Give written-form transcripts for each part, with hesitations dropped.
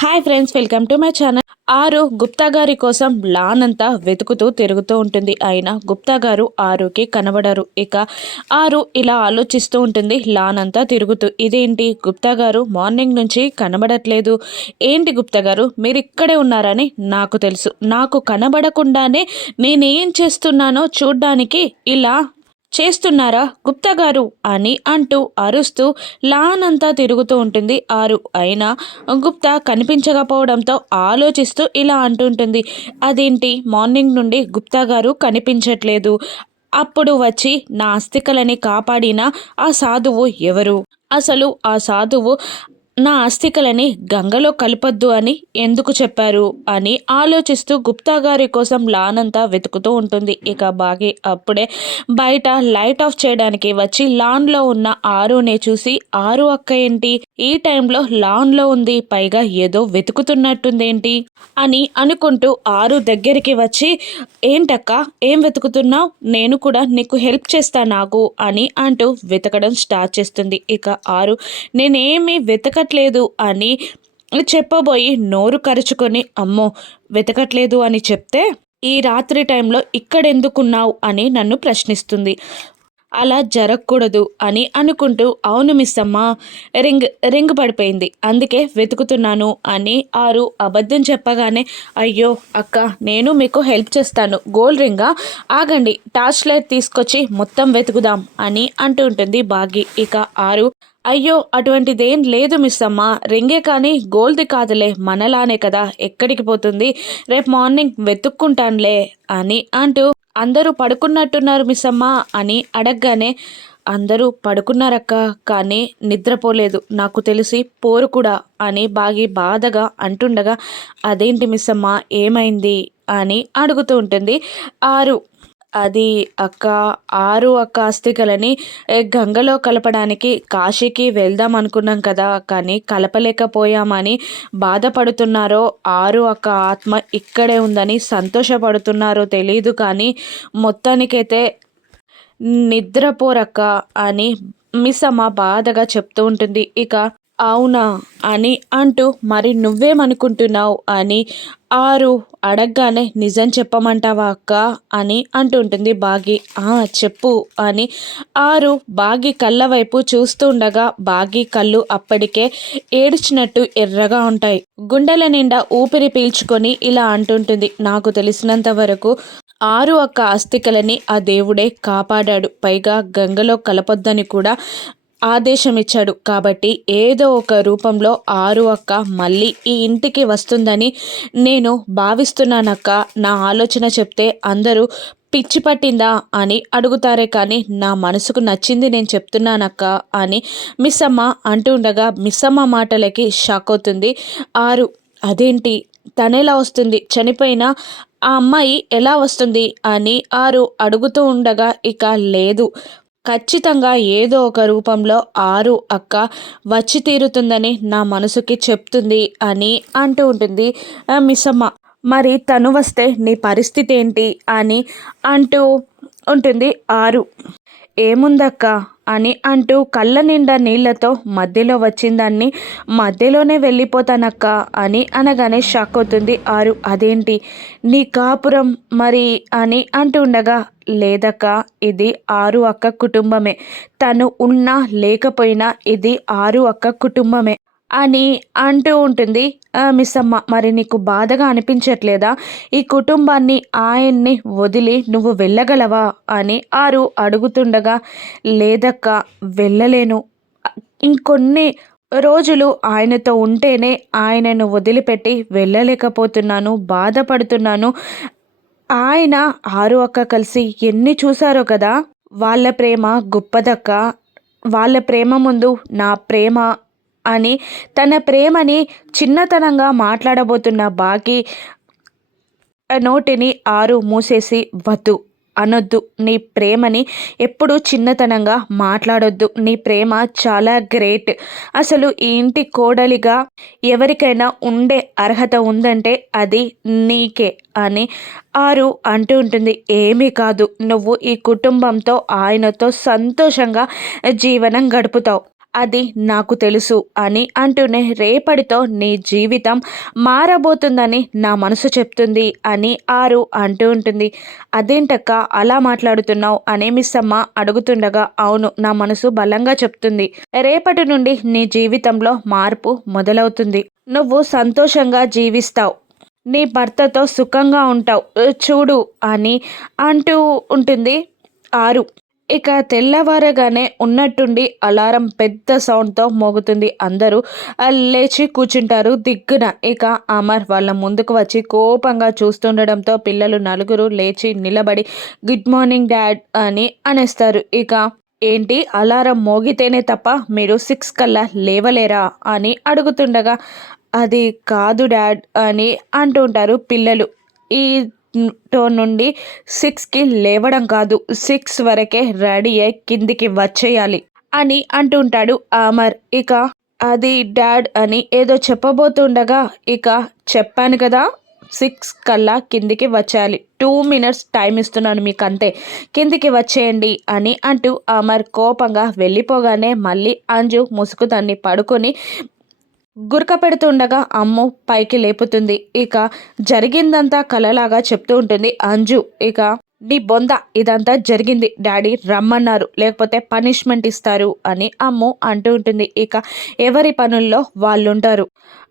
Hi friends, welcome to my channel. ఆరు గుప్తా గారి కోసం లాన్ అంతా వెతుకుతూ తిరుగుతూ ఉంటుంది. అయినా గుప్తా గారు ఆరుకి కనబడరు. ఇక ఆరు ఇలా ఆలోచిస్తూ ఉంటుంది లాన్ అంతా తిరుగుతూ. ఇదేంటి గుప్తా గారు మార్నింగ్ నుంచి కనబడట్లేదు, ఏంటి గుప్తా గారు మీరు ఇక్కడే ఉన్నారని నాకు తెలుసు. నాకు కనబడకుండానే నేనేం చేస్తున్నానో చూడ్డానికి ఇలా చేస్తున్నారా గుప్తా గారు అని అంటూ అరుస్తూ లాన్ అంతా తిరుగుతూ ఉంటుంది ఆరు. అయినా గుప్తా కనిపించకపోవడంతో ఆలోచిస్తూ ఇలా అంటుంటుంది, అదేంటి మార్నింగ్ నుండి గుప్తా గారు కనిపించట్లేదు, అప్పుడు వచ్చి నా అస్థికలని కాపాడిన ఆ సాధువు ఎవరు, అసలు ఆ సాధువు నా అస్థికలని గంగలో కలపొద్దు అని ఎందుకు చెప్పారు అని ఆలోచిస్తూ గుప్తా గారి కోసం లాన్ అంతా వెతుకుతూ ఉంటుంది. ఇక బాగి అప్పుడే బయట లైట్ ఆఫ్ చేయడానికి వచ్చి లాన్లో ఉన్న ఆరునే చూసి, ఆరు అక్క ఏంటి ఈ టైంలో లాన్లో ఉంది, పైగా ఏదో వెతుకుతున్నట్టుందేంటి అని అనుకుంటూ ఆరు దగ్గరికి వచ్చి, ఏంటక్క ఏం వెతుకుతున్నావు, నేను కూడా నీకు హెల్ప్ చేస్తా నాకు అని అంటూ వెతకడం స్టార్ట్ చేస్తుంది. ఇక ఆరు నేనేమి వెతకట్లేదు అని చెప్పబోయి నోరు కరుచుకొని, అమ్మో వెతకట్లేదు అని చెప్తే ఈ రాత్రి టైంలో ఇక్కడెందుకున్నావు అని నన్ను ప్రశ్నిస్తుంది. అలా జరగకూడదు అని అనుకుంటూ, అవును మిస్ అమ్మ, రింగ్ రింగ్ పడిపోయింది అందుకే వెతుకుతున్నాను అని ఆరు అబద్ధం చెప్పగానే, అయ్యో అక్క నేను మీకు హెల్ప్ చేస్తాను, గోల్డ్ రింగా, ఆగండి టార్చ్ లైట్ తీసుకొచ్చి మొత్తం వెతుకుదాం అని అంటూ ఉంటుంది బాగి. ఇక ఆరు, అయ్యో అటువంటిదేం లేదు మిస్ అమ్మ, రింగే కానీ గోల్డ్ది కాదులే, మనలానే కదా ఎక్కడికి పోతుంది, రేపు మార్నింగ్ వెతుక్కుంటానులే అని అంటూ, అందరూ పడుకున్నట్టున్నారు మిస్ అమ్మ అని అడగగానే, అందరూ పడుకున్నారక్క కానీ నిద్రపోలేదు, నాకు తెలిసి పోరు కూడా అని బాగి బాధగా అంటుండగా, అదేంటి మిస్ అమ్మ ఏమైంది అని అడుగుతూ ఉంటుంది ఆరు. అది అక్క, ఆరు అక్క అస్థికలని గంగలో కలపడానికి కాశీకి వెళ్దాం అనుకున్నాం కదా, కానీ కలపలేకపోయామని బాధపడుతున్నారో, ఆరు అక్క ఆత్మ ఇక్కడే ఉందని సంతోషపడుతున్నారో తెలీదు కానీ మొత్తానికైతే నిద్రపోరక్క అని మిస్ అమ్మ బాధగా చెప్తూ ఉంటుంది. ఇక అవునా అని అంటూ, మరి నువ్వేమనుకుంటున్నావు అని ఆరు అడగగానే, నిజం చెప్పమంటావా అక్క అని అంటుంటుంది బాగి. చెప్పు అని ఆరు బాగి కళ్ళ వైపు చూస్తూ ఉండగా, బాగి కళ్ళు అప్పటికే ఏడ్చినట్టు ఎర్రగా ఉంటాయి. గుండెల నిండా ఊపిరి పీల్చుకొని ఇలా అంటుంటుంది, నాకు తెలిసినంత వరకు ఆరు అక్క అస్థికలని ఆ దేవుడే కాపాడాడు, పైగా గంగలో కలపొద్దని కూడా ఆదేశమిచ్చాడు, కాబట్టి ఏదో ఒక రూపంలో ఆరు అక్క మళ్ళీ ఈ ఇంటికి వస్తుందని నేను భావిస్తున్నానక్క. నా ఆలోచన చెప్తే అందరూ పిచ్చి పట్టిందా అని అడుగుతారే కానీ నా మనసుకు నచ్చింది నేను చెప్తున్నానక్క అని మిస్ అమ్మ అంటూ ఉండగా, మిస్ అమ్మ మాటలకి షాక్ అవుతుంది ఆరు. అదేంటి తనెలా వస్తుంది, చనిపోయిన ఆ అమ్మాయి ఎలా వస్తుంది అని ఆరు అడుగుతూ ఉండగా, ఇక లేదు ఖచ్చితంగా ఏదో ఒక రూపంలో ఆరు అక్క వచ్చి తీరుతుందని నా మనసుకి చెప్తుంది అని అంటూ ఉంటుంది మిస్సమ్మ. మరి తను వస్తే నీ పరిస్థితి ఏంటి అని అంటూ ఉంటుంది ఆరు. ఏముందక్క అని అంటూ కళ్ళ నిండా నీళ్లతో మధ్యలో వచ్చిందాన్ని మధ్యలోనే వెళ్ళిపోతానక్క అని అనగానే షాక్ అవుతుంది ఆరు. అదేంటి నీ కాపురం మరి అని అంటూ ఉండగా, లేదక్క ఇది ఆరు అక్క కుటుంబమే, తను ఉన్నా లేకపోయినా ఇది ఆరు అక్క కుటుంబమే అని అంటూ ఉంటుంది మిస్ అమ్మ. మరి నీకు బాధగా అనిపించట్లేదా, ఈ కుటుంబాన్ని ఆయన్ని వదిలి నువ్వు వెళ్ళగలవా అని ఆరు అడుగుతుండగా, లేదక్క వెళ్ళలేను, ఇంకొన్ని రోజులు ఆయనతో ఉంటేనే ఆయనను వదిలిపెట్టి వెళ్ళలేకపోతున్నాను, బాధపడుతున్నాను. ఆయన ఆరు అక్క కలిసి ఎన్ని చూశారో కదా, వాళ్ళ ప్రేమ గొప్పదక్క, వాళ్ళ ప్రేమ ముందు నా ప్రేమ అని తన ప్రేమని చిన్నతనంగా మాట్లాడబోతున్న బాకి నోటిని ఆరు మూసేసి, వద్దు అనొద్దు, నీ ప్రేమని ఎప్పుడూ చిన్నతనంగా మాట్లాడొద్దు, నీ ప్రేమ చాలా గ్రేట్, అసలు ఈ ఇంటి కోడలిగా ఎవరికైనా ఉండే అర్హత ఉందంటే అది నీకే అని ఆరు అంటూ ఉంటుంది. ఏమీ కాదు, నువ్వు ఈ కుటుంబంతో ఆయనతో సంతోషంగా జీవనం గడుపుతావు, అది నాకు తెలుసు అని అంటూనే రేపటితో నీ జీవితం మారబోతుందని నా మనసు చెప్తుంది అని ఆరు అంటూ ఉంటుంది. అదేంటక్క అలా మాట్లాడుతున్నావు అని మిస్సమ్మ అడుగుతుండగా, అవును నా మనసు బలంగా చెప్తుంది. రేపటి నుండి నీ జీవితంలో మార్పు మొదలవుతుంది. నువ్వు సంతోషంగా జీవిస్తావు. నీ భర్తతో సుఖంగా ఉంటావు చూడు అని అంటూ ఉంటుంది ఆరు. ఇక తెల్లవారగానే ఉన్నట్టుండి అలారం పెద్ద సౌండ్తో మోగుతుంది. అందరూ లేచి కూర్చుంటారు దిగ్గున. ఇక అమర్ వాళ్ళ ముందుకు వచ్చి కోపంగా చూస్తుండడంతో పిల్లలు నలుగురు లేచి నిలబడి గుడ్ మార్నింగ్ డాడ్ అని అనేస్తారు. ఇక ఏంటి అలారం మోగితేనే తప్ప మీరు 6 కల్లా లేవలేరా అని అడుగుతుండగా, అది కాదు డాడ్ అని అంటుంటారు పిల్లలు. ఈ నుండి 6కి లేవడం కాదు, 6 వరకే రెడీ అయి కిందికి వచ్చేయాలి అని అంటుంటాడు అమర్. ఇక అది డాడ్ అని ఏదో చెప్పబోతుండగా, ఇక చెప్పాను కదా 6 కల్లా కిందికి వచ్చేయాలి, 2 మినిట్స్ టైం ఇస్తున్నాను మీకు అంతే, కిందికి వచ్చేయండి అని అంటూ అమర్ కోపంగా వెళ్ళిపోగానే మళ్ళీ అంజు ముసుగు దాన్ని పడుకొని గురక పెడుతుండగా అమ్ము పైకి లేపుతుంది. ఇక జరిగిందంతా కలలాగా చెప్తూ ఉంటుంది అంజు. ఇక నీ బొంద ఇదంతా జరిగింది, డాడీ రమ్మన్నారు, లేకపోతే పనిష్మెంట్ ఇస్తారు అని అమ్ము అంటూ ఉంటుంది. ఇక ఎవరి పనుల్లో వాళ్ళుంటారు.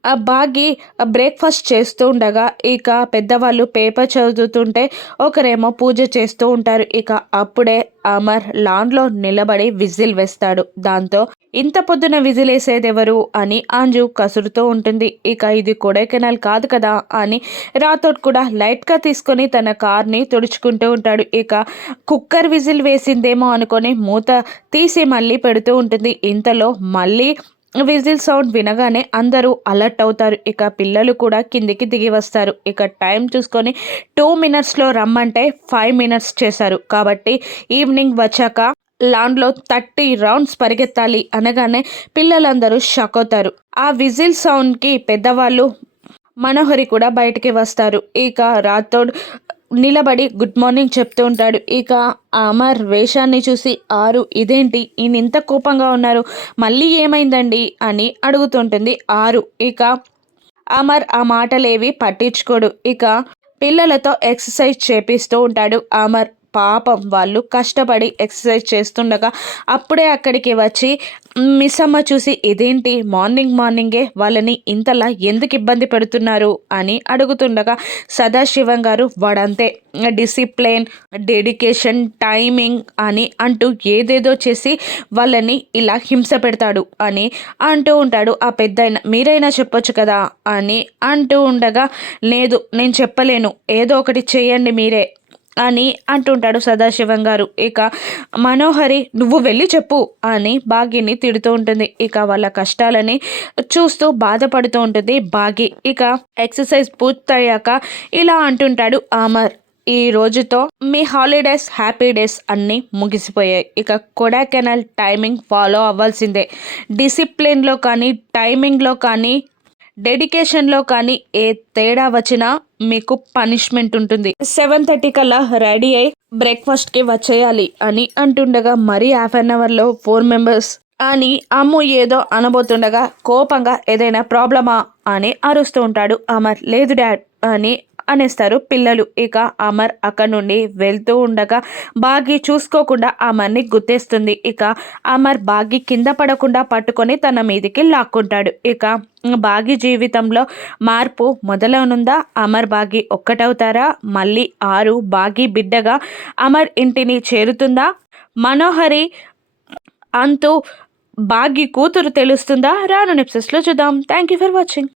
ఆ బాగి బ్రేక్ఫాస్ట్ చేస్తూ ఉండగా, ఇక పెద్దవాళ్ళు పేపర్ చదువుతుంటే ఒకరేమో పూజ చేస్తూ ఉంటారు. ఇక అప్పుడే అమర్ లాన్లో నిలబడి విజిల్ వేస్తాడు. దాంతో ఇంత పొద్దున విజిల్ వేసేదెవరు అని అంజు కసురుతూ ఉంటుంది. ఇక ఇది కొడైకెనాల్ కాదు కదా అని రాథోడ్ కూడా లైట్గా తీసుకొని తన కార్ని తుడుచుకుంటూ ఉంటాడు. ఇక కుక్కర్ విజిల్ వేసిందేమో అనుకొని మూత తీసి మళ్ళీ పెడుతూ ఉంటుంది. ఇంతలో మళ్ళీ విజిల్ సౌండ్ వినగానే అందరూ అలర్ట్ అవుతారు. ఇక పిల్లలు కూడా కిందికి దిగి వస్తారు. ఇక టైం చూసుకొని 2 మినిట్స్లో రమ్మంటే 5 మినిట్స్ చేశారు. కాబట్టి ఈవినింగ్ వచ్చాక లాన్లో 30 రౌండ్స్ పరిగెత్తాలి అనగానే పిల్లలందరూ షాక్ అవుతారు. ఆ విజిల్ సౌండ్కి పెద్దవాళ్ళు మనోహరి కూడా బయటికి వస్తారు. ఇక రాథోడ్ నిలబడి గుడ్ మార్నింగ్ చెప్తూ ఉంటాడు. ఇక అమర్ వేషాన్ని చూసి ఆరు ఇదేంటి ఈయన ఇంత కోపంగా ఉన్నారు, మళ్ళీ ఏమైందండి అని అడుగుతుంటుంది ఆరు. ఇక అమర్ ఆ మాటలేవి పట్టించుకోడు. ఇక పిల్లలతో ఎక్సర్సైజ్ చేపిస్తూ ఉంటాడు అమర్. పాపం వాళ్ళు కష్టపడి ఎక్సర్సైజ్ చేస్తుండగా అప్పుడే అక్కడికి వచ్చి మిస్సమ్మ చూసి ఇదేంటి మార్నింగే వాళ్ళని ఇంతలా ఎందుకు ఇబ్బంది పెడుతున్నారు అని అడుగుతుండగా, సదాశివం గారు వాడంతే డిసిప్లిన్, డెడికేషన్, టైమింగ్ అని అంటూ ఏదేదో చేసి వాళ్ళని ఇలా హింస పెడతాడు అని అంటూ ఉంటాడు ఆ పెద్దయిన. మీరైనా చెప్పొచ్చు కదా అని అంటూ ఉండగా, లేదు నేను చెప్పలేను, ఏదో ఒకటి చేయండి మీరే అని అంటుంటాడు సదాశివం గారు. ఇక మనోహరి నువ్వు వెళ్ళి చెప్పు అని బాగిని తిడుతూ ఉంటుంది. ఇక వాళ్ళ కష్టాలని చూస్తూ బాధపడుతూ ఉంటుంది బాగి. ఇక ఎక్సర్సైజ్ పూర్తయ్యాక ఇలా అంటుంటాడు అమర్, ఈ రోజుతో మీ హాలిడేస్ హ్యాపీ డేస్ అన్నీ ముగిసిపోయాయి. ఇక కొడైకెనాల్ టైమింగ్ ఫాలో అవ్వాల్సిందే. డిసిప్లిన్లో కానీ టైమింగ్లో కానీ డెడికేషన్లో కానీ ఏ తేడా వచ్చినా మీకు పనిష్మెంట్ ఉంటుంది. 7:30 కల్లా రెడీ అయి బ్రేక్ఫాస్ట్కి వచ్చేయాలి అని అంటుండగా, మరీ హాఫ్ అన్ అవర్లో 4 మెంబర్స్ అని అమ్ము ఏదో అనబోతుండగా కోపంగా ఏదైనా ప్రాబ్లమా అని అరుస్తూ ఉంటాడు అమర్. లేదు డాడ్ అని అనేస్తారు పిల్లలు. ఇక అమర్ అక్కడి నుండి వెళ్తూ ఉండగా బాగి చూసుకోకుండా అమర్ని గుద్దేస్తుంది. ఇక అమర్ బాగి కింద పడకుండా పట్టుకొని తన మీదికి లాక్కుంటాడు. ఇక బాగి జీవితంలో మార్పు మొదలవనుందా? అమర్ బాగి ఒక్కటవుతారా? మళ్ళీ ఆరు బాగి బిడ్డగా అమర్ ఇంటిని చేరుతుందా? మనోహరి అంతూ బాగి కూతురు తెలుస్తుందా? రాను ఎపిసోడ్స్లో చూద్దాం. Thank you for watching.